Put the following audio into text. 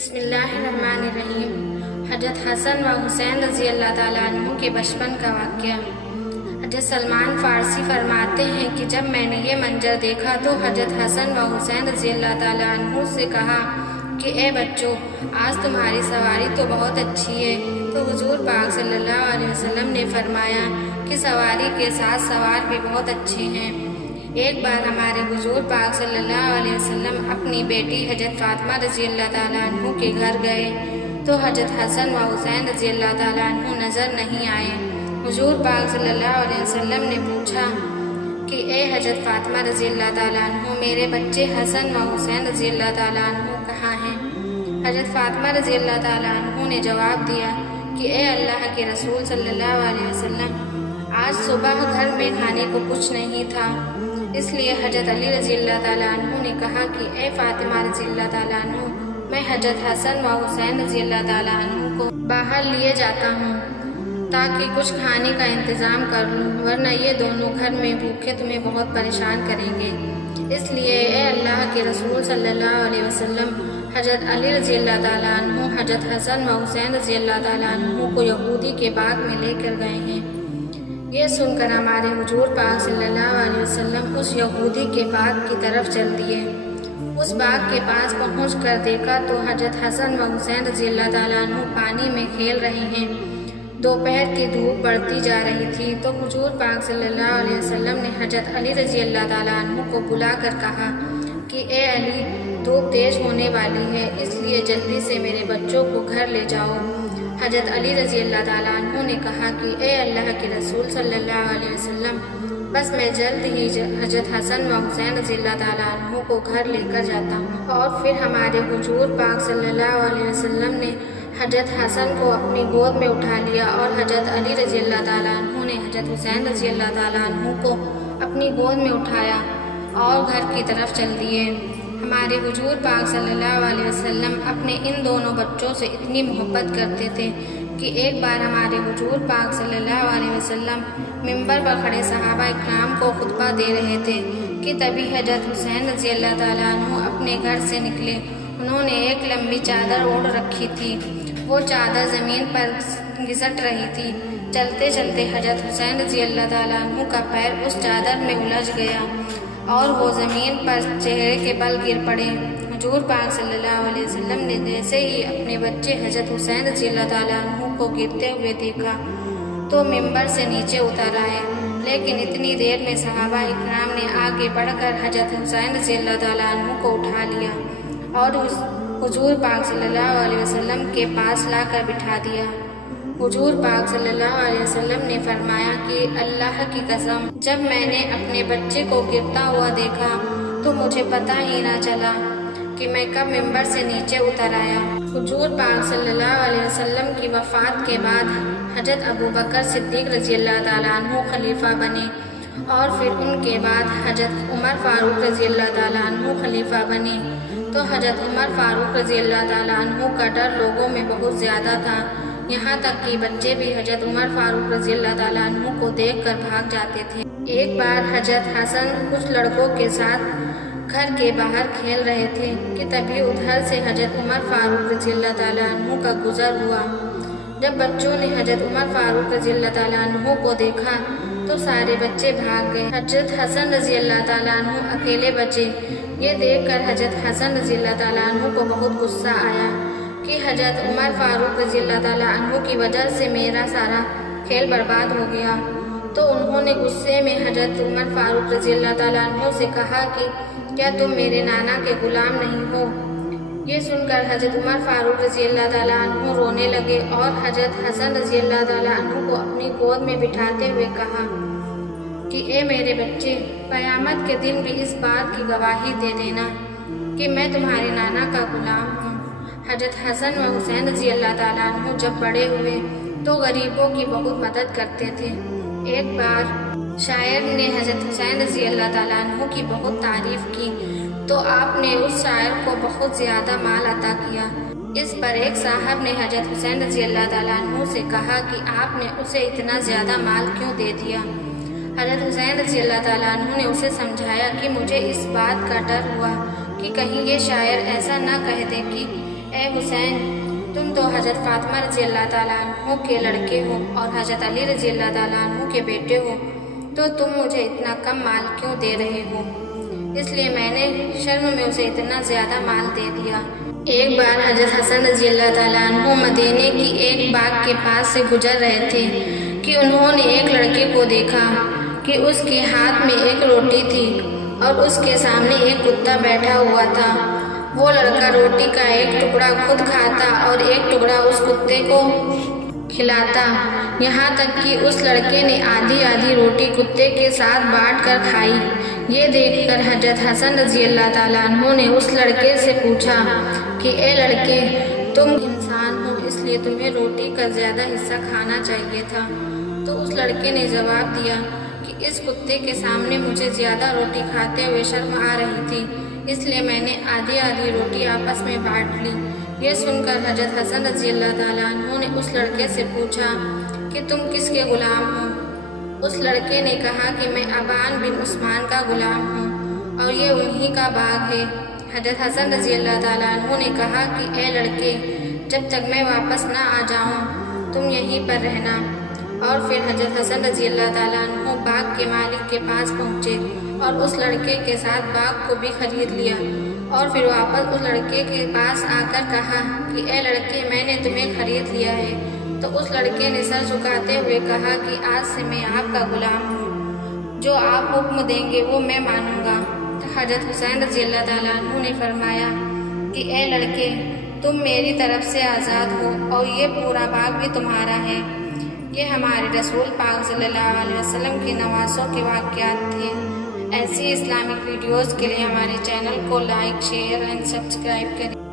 بسم اللہ الرحمن الرحیم۔ حضرت حسن و حسین رضی اللہ تعالیٰ عنہ کے بچپن کا واقعہ۔ حضرت سلمان فارسی فرماتے ہیں کہ جب میں نے یہ منظر دیکھا تو حضرت حسن و حسین رضی اللہ تعالیٰ عنہ سے کہا کہ اے بچوں، آج تمہاری سواری تو بہت اچھی ہے۔ تو حضور پاک صلی اللہ علیہ وسلم نے فرمایا کہ سواری کے ساتھ سوار بھی بہت اچھے ہیں۔ ایک بار ہمارے حضور پاک صلی اللہ علیہ وسلم اپنی بیٹی حضرت فاطمہ رضی اللہ تعالیٰ عنہ کے گھر گئے تو حضرت حسن و حسین رضی اللہ تعالیٰ عنہ نظر نہیں آئے۔ حضور پاک صلی اللہ علیہ وسلم نے پوچھا کہ اے حضرت فاطمہ رضی اللہ تعالیٰ عنہ، میرے بچے حسن و حسین رضی اللہ تعالیٰ عنہ کہاں ہیں؟ حضرت فاطمہ رضی اللہ تعالیٰ عنہ نے جواب دیا کہ اے اللہ کے رسول صلی اللہ علیہ وسلم، آج صبح گھر میں کھانے کو کچھ نہیں تھا، اس لیے حضرت علی رضی اللہ تعالیٰ عنہ نے کہا کہ اے فاطمہ رضی اللہ تعالیٰ عنہ، میں حضرت حسن و حسین رضی اللہ تعالیٰ عنہ کو باہر لیے جاتا ہوں تاکہ کچھ کھانے کا انتظام کر لوں، ورنہ یہ دونوں گھر میں بھوکے تمہیں بہت پریشان کریں گے۔ اس لیے اے اللہ کے رسول صلی اللہ علیہ وسلم، حضرت علی رضی اللہ تعالیٰ عنہ حضرت حسن و حسین رضی اللہ تعالیٰ عنہ کو یہودی کے باغ میں لے کر گئے ہیں۔ یہ سن کر ہمارے حضور پاک صلی اللہ علیہ وسلم اس یہودی کے باغ کی طرف چل دیے۔ اس باغ کے پاس پہنچ کر دیکھا تو حضرت حسن و حسین رضی اللہ تعالیٰ عنہ پانی میں کھیل رہے ہیں۔ دوپہر کی دھوپ بڑھتی جا رہی تھی تو حضور پاک صلی اللہ علیہ وسلم نے حضرت علی رضی اللہ تعالیٰ عنہ کو بلا کر کہا کہ اے علی، دھوپ تیز ہونے والی ہے، اس لیے جلدی سے میرے بچوں کو گھر لے جاؤ۔ حضرت علی رضی اللہ تعالیٰ عنہ نے کہا کہ اے اللہ کے رسول صلی اللہ علیہ وسلم، بس میں جلد ہی حضرت حسن و حسین رضی اللہ تعالیٰ عنہ کو گھر لے کر جاتا ہوں۔ اور پھر ہمارے حضور پاک صلی اللہ علیہ وسلم نے حضرت حسن کو اپنی گود میں اٹھا لیا اور حضرت علی رضی اللہ تعالیٰ عنہ نے حضرت حسین رضی اللہ تعالیٰ عنہ کو اپنی گود میں اٹھایا اور گھر کی طرف چل دیے۔ ہمارے حضور پاک صلی اللہ علیہ وسلم اپنے ان دونوں بچوں سے اتنی محبت کرتے تھے کہ ایک بار ہمارے حضور پاک صلی اللہ علیہ وسلم منبر پر کھڑے صحابہ اکرام کو خطبہ دے رہے تھے کہ تبھی حضرت حسین رضی اللہ تعالیٰ عنہ اپنے گھر سے نکلے۔ انہوں نے ایک لمبی چادر اوڑھ رکھی تھی، وہ چادر زمین پر گھسٹ رہی تھی۔ چلتے چلتے حضرت حسین رضی اللہ تعالیٰ عنہ کا پیر اس چادر میں الجھ گیا اور وہ زمین پر چہرے کے بل گر پڑے۔ حضور پاک صلی اللہ علیہ وسلم نے جیسے ہی اپنے بچے حضرت حسین رضی اللہ تعالیٰ عنہ کو گرتے ہوئے دیکھا تو منبر سے نیچے اتر آئے، لیکن اتنی دیر میں صحابہ اکرام نے آگے بڑھ کر حضرت حسین رضی اللہ تعالیٰ عنہ کو اٹھا لیا اور حضور پاک صلی اللہ علیہ وسلم کے پاس لا کر بٹھا دیا۔ حضور پاک صلی اللہ علیہ وسلم نے فرمایا کہ اللہ کی قسم، جب میں نے اپنے بچے کو گرتا ہوا دیکھا تو مجھے پتہ ہی نہ چلا کہ میں کب منبر سے نیچے اتر آیا۔ حضور پاک صلی اللہ علیہ وسلم کی وفات کے بعد حضرت ابوبکر صدیق رضی اللہ تعالیٰ عنہ خلیفہ بنے اور پھر ان کے بعد حضرت عمر فاروق رضی اللہ تعالیٰ عنہ خلیفہ بنے۔ تو حضرت عمر فاروق رضی اللہ تعالیٰ عنہ کا ڈر لوگوں میں بہت زیادہ تھا، یہاں تک کہ بچے بھی حضرت عمر فاروق رضی اللہ تعالیٰ عنہ کو دیکھ کر بھاگ جاتے تھے۔ ایک بار حضرت حسن کچھ لڑکوں کے ساتھ گھر کے باہر کھیل رہے تھے کہ تبھی ادھر سے حضرت عمر فاروق رضی اللہ تعالیٰ عنہ کا گزر ہوا۔ جب بچوں نے حضرت عمر فاروق رضی اللہ تعالیٰ عنہ کو دیکھا تو سارے بچے بھاگ گئے۔ حضرت حسن رضی اللہ تعالیٰ عنہ اکیلے بچے۔ یہ دیکھ کر حضرت حسن رضی اللہ تعالیٰ عنہ کو بہت غصہ آیا کہ حضرت عمر فاروق رضی اللہ تعالیٰ عنہ کی وجہ سے میرا سارا کھیل برباد ہو گیا۔ تو انہوں نے غصے میں حضرت عمر فاروق رضی اللہ تعالیٰ عنہ سے کہا کہ کیا تم میرے نانا کے غلام نہیں ہو؟ یہ سن کر حضرت عمر فاروق رضی اللہ تعالیٰ عنہ رونے لگے اور حضرت حسن رضی اللہ تعالیٰ عنہ کو اپنی گود میں بٹھاتے ہوئے کہا کہ اے میرے بچے، قیامت کے دن بھی اس بات کی گواہی دے دینا کہ میں تمہارے نانا کا غلام ہوں۔ حضرت حسن و حسین رضی اللہ تعالیٰ عنہ جب بڑے ہوئے تو غریبوں کی بہت مدد کرتے تھے۔ ایک بار شاعر نے حضرت حسین رضی اللہ تعالیٰ عنہ کی بہت تعریف کی تو آپ نے اس شاعر کو بہت زیادہ مال عطا کیا۔ اس پر ایک صاحب نے حضرت حسین رضی اللہ تعالیٰ عنہ سے کہا کہ آپ نے اسے اتنا زیادہ مال کیوں دے دیا؟ حضرت حسین رضی اللہ تعالیٰ عنہ نے اسے سمجھایا کہ مجھے اس بات کا ڈر ہوا کہ کہیں یہ شاعر ایسا نہ کہہ دے کہ اے حسین، تم تو حضرت فاطمہ رضی اللہ تعالیٰ عنہ کے لڑکے ہو اور حضرت علی رضی اللہ تعالیٰ عنہ کے بیٹے ہو، تو تم مجھے اتنا کم مال کیوں دے رہے ہو؟ اس لیے میں نے شرم میں اسے اتنا زیادہ مال دے دیا۔ ایک بار حضرت حسن رضی اللہ تعالیٰ عنہ مدینے کی ایک باغ کے پاس سے گزر رہے تھے کہ انہوں نے ایک لڑکے کو دیکھا کہ اس کے ہاتھ میں ایک روٹی تھی اور اس کے سامنے ایک کتا بیٹھا ہوا تھا۔ وہ لڑکا روٹی کا ایک ٹکڑا خود کھاتا اور ایک ٹکڑا اس کتے کو کھلاتا، یہاں تک کہ اس لڑکے نے آدھی آدھی روٹی کتے کے ساتھ بانٹ کر کھائی۔ یہ دیکھ کر حضرت حسن رضی اللہ تعالیٰ عنہ نے اس لڑکے سے پوچھا کہ اے لڑکے، تم انسان ہو، اس لیے تمہیں روٹی کا زیادہ حصہ کھانا چاہیے تھا۔ تو اس لڑکے نے جواب دیا کہ اس کتے کے سامنے مجھے زیادہ روٹی کھاتے ہوئے شرم آ رہی تھی، اس لیے میں نے آدھی آدھی روٹی آپس میں بانٹ لی۔ یہ سن کر حضرت حسن رضی اللہ تعالیٰ عنہ نے اس لڑکے سے پوچھا کہ تم کس کے غلام ہو؟ اس لڑکے نے کہا کہ میں ابان بن عثمان کا غلام ہوں اور یہ انہی کا باغ ہے۔ حضرت حسن رضی اللہ تعالیٰ عنہ نے کہا کہ اے لڑکے، جب تک میں واپس نہ آ جاؤں تم یہیں پر رہنا۔ اور پھر حضرت حسن رضی اللہ تعالیٰ عنہ باغ کے مالک کے پاس پہنچے اور اس لڑکے کے ساتھ باغ کو بھی خرید لیا، اور پھر واپس اس لڑکے کے پاس آ کر کہا کہ اے لڑکے، میں نے تمہیں خرید لیا ہے۔ تو اس لڑکے نے سر جھکاتے ہوئے کہا کہ آج سے میں آپ کا غلام ہوں، جو آپ حکم دیں گے وہ میں مانوں گا۔ تو حضرت حسین رضی اللہ تعالیٰ عنہ نے فرمایا کہ اے لڑکے، تم میری طرف سے آزاد ہو اور یہ پورا باغ بھی تمہارا ہے۔ یہ ہمارے رسول پاک صلی اللہ علیہ وسلم کے نواسوں کے واقعات تھے۔ ایسی اسلامک ویڈیوز کے لیے ہمارے چینل کو لائک، شیئر اینڈ سبسکرائب کریں۔